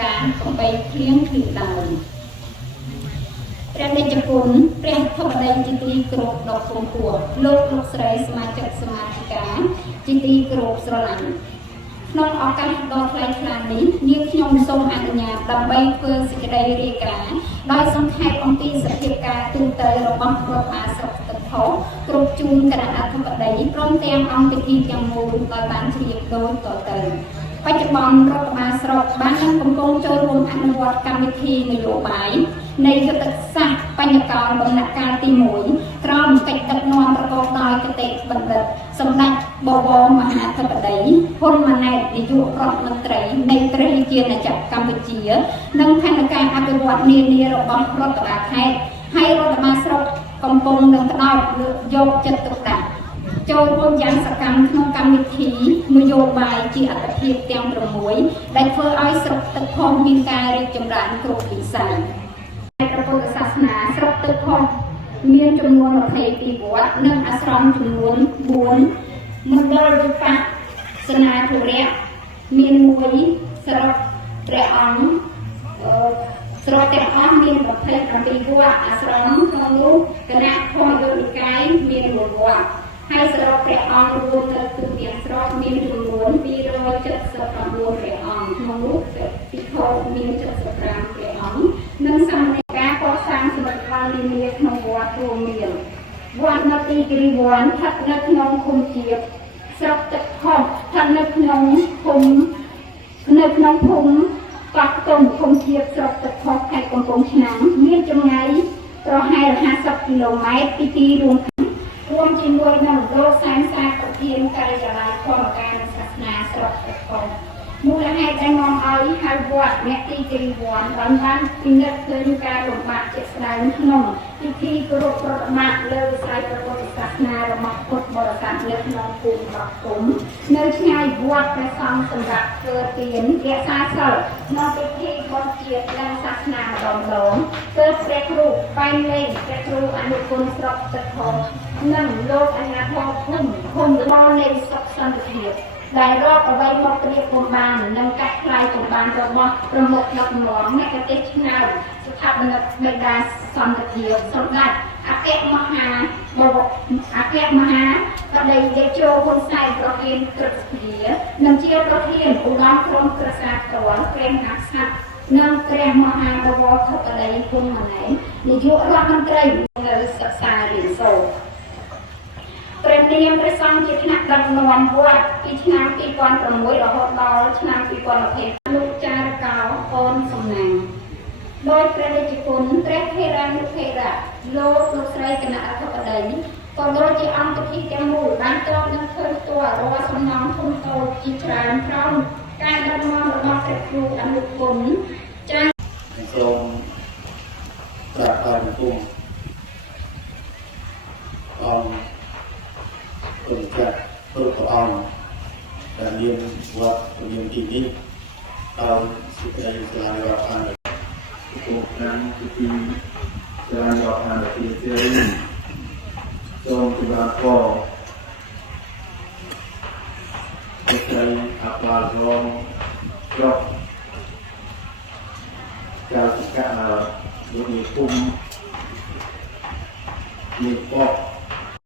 การของไปเลี้ยงถือดาวព្រះរាជគុណព្រះធម្មដីជាទីគោរពដ៏ខ្ពង់ខ្ពស់លោកស្រីសមាជិកសមាជិកាជាទីគោរពស្រឡាញ់ក្នុងឱកាសដ៏ថ្លៃថ្លានេះនាងខ្ញុំសូមអនុញ្ញាតដើម្បីធ្វើសេចក្តីរាយការណ៍ដោយសង្ខេបអំពីសភាពការទូទៅរបស់រដ្ឋបាលស្រុកទឹកផុសគ្រប់ជូនគណៈអធិបតីព្រមទាំងអង្គពិធីទាំងមូលដោយបានជ្រាបដូចតទៅបច្ចុប្បន្នរដ្ឋបាលស្រុកបានកំពុងចូលរួមអនុវត្តកម្មវិធីនយោបាយនៃយុទ្ធសាស្ត្របញ្ញកោណដំណាក់កាលទី1ក្រោមកិច្ចដឹកនាំប្រកបដោយគតិបណ្ឌិតសម្ដេចបវរមហាធិបតីហ៊ុនម៉ាណែតនាយករដ្ឋមន្ត្រីនៃព្រះរាជាណាចក្រកម្ពុជានិងផែនការអភិវឌ្ឍនានារបស់រដ្ឋបាលខេត្តហើយរដ្ឋបាលស្រុកកំពុងនឹងផ្ដោតលើកយកចិត្តទុកដាក់ចូលរួមយ៉ាងសកម្មក្នុងកម្មវិធីនយោបាយជាអត្ថប្រយោជន៍ទាំង6ដែលធ្វើឲ្យស្រុកទឹកផុសមានការរីកចម្រើនគ្រប់វិស័យព្រះពុទ្ធសាសនាស្រុកទឹកផុសមានចំនួន22វត្តនិងអាស្រមចំនួន4មណ្ឌលវិបស្សនាធុរៈមាន1ស្រុកព្រះអង្គស្រុកទាំងអស់មាន27វត្តអាស្រមក្នុងនោះគណៈធម្មយុត្តិកាយមាន1វត្តហើយស្រុកព្រះអង្គរួមនៅទូទាំងស្រុកមានចំនួន279ព្រះអង្គក្នុងនោះពិភពមាន75ព្រះអង្គនិងសមត្ថការកសាងសមិទ្ធផលនានាក្នុងវត្តរួមមានវត្តនៅទីគិរីវ័នស្ថិតនៅក្នុងឃុំជាស្រុកទឹកផុសស្ថិតនៅក្នុងភូមិកោះទុំឃុំជាស្រុកទឹកផុសខេត្តកំពង់ឆ្នាំងមានចម្ងាយប្រហែល50គីឡូម៉ែត្រពីទីរួមជាមួយនឹងលោកសានសាប្រធានការិយាល័យធម្មការនិងសាសនាស្រុកទឹកផុសមូលហេតុដែលនាំឲ្យហៅវត្តអ្នកទីគិរីវ័នបានពិនិត្យឃើញការលំបាកជាក់ស្ដែងក្នុងពិធីគោរពប្រតិបត្តិលើវិស័យព្រះពុទ្ធសាសនារបស់ពុទ្ធបរិស័ទនៅក្នុងភូមិកោះទុំនៅឆ្ងាយវត្តព្រះសង្ឃសម្រាប់ធ្វើទានរក្សាសិលក្នុងពិធីបុណ្យជាតិនិងសាសនាម្ដងទើបព្រះគ្រូប៉ែនលេងព្រះគ្រូអនុគុណស្រុកទឹកផុសនិងលោកអាជ្ញាធរភូមិរបស់នៃសុខសន្តិភាពដែលរាប់អ្វីមកព្រៀបពុំបាននិងកាត់ថ្លៃពុំបានរបស់ប្រមុខដឹកនាំមគ្គទេសឆ្នើស្ថាបនិកបេដាសន្តិភាពសម្ដេចអគ្គមហាបតីតេជោហ៊ុនសែនប្រធានព្រឹទ្ធសភានិងជាប្រធានឧត្តមក្រុមប្រឹក្សាផ្ទាល់ព្រះមហាក្សត្រនិងព្រះមហាបវរធិបតីហ៊ុនម៉ាណែតនាយករដ្ឋមន្ត្រីនៅសិក្សារៀនសូត្រព្រះនាមព្រះសង្ឃជាថ្នាក់ដឹកនាំវត្តពីឆ្នាំ2006រហូតដល់ឆ្នាំ2020លោកចារកោអូនសំណាងដោយព្រះរាជគុណព្រះថេរានុថេរៈលោកស្រីគណៈអធិបតីក៏ដូចជាអង្គពិធីទាំងមូលបានទ្រង់នឹងធ្វើផ្ទាល់រាល់សំណងធំតូចជាច្រើនក្រោមការដឹកនាំរបស់ព្រះគ្រូអនុគុណចារសូមក្រាបថ្វាយបង្គំអង្គគុណចាស់គ្រប់ព្រះអង្គដែលមានវត្តមានទីនេះដោយសេចក្តីស្រឡាញ់រាប់អានគោលការណ៍ទីស្រឡាញ់រាប់អានទីជ័យសូមជម្រាបពរសេចក្តីអាបាររងស្រុកចៅសិក្ខាលោកនាយភូមិមានពក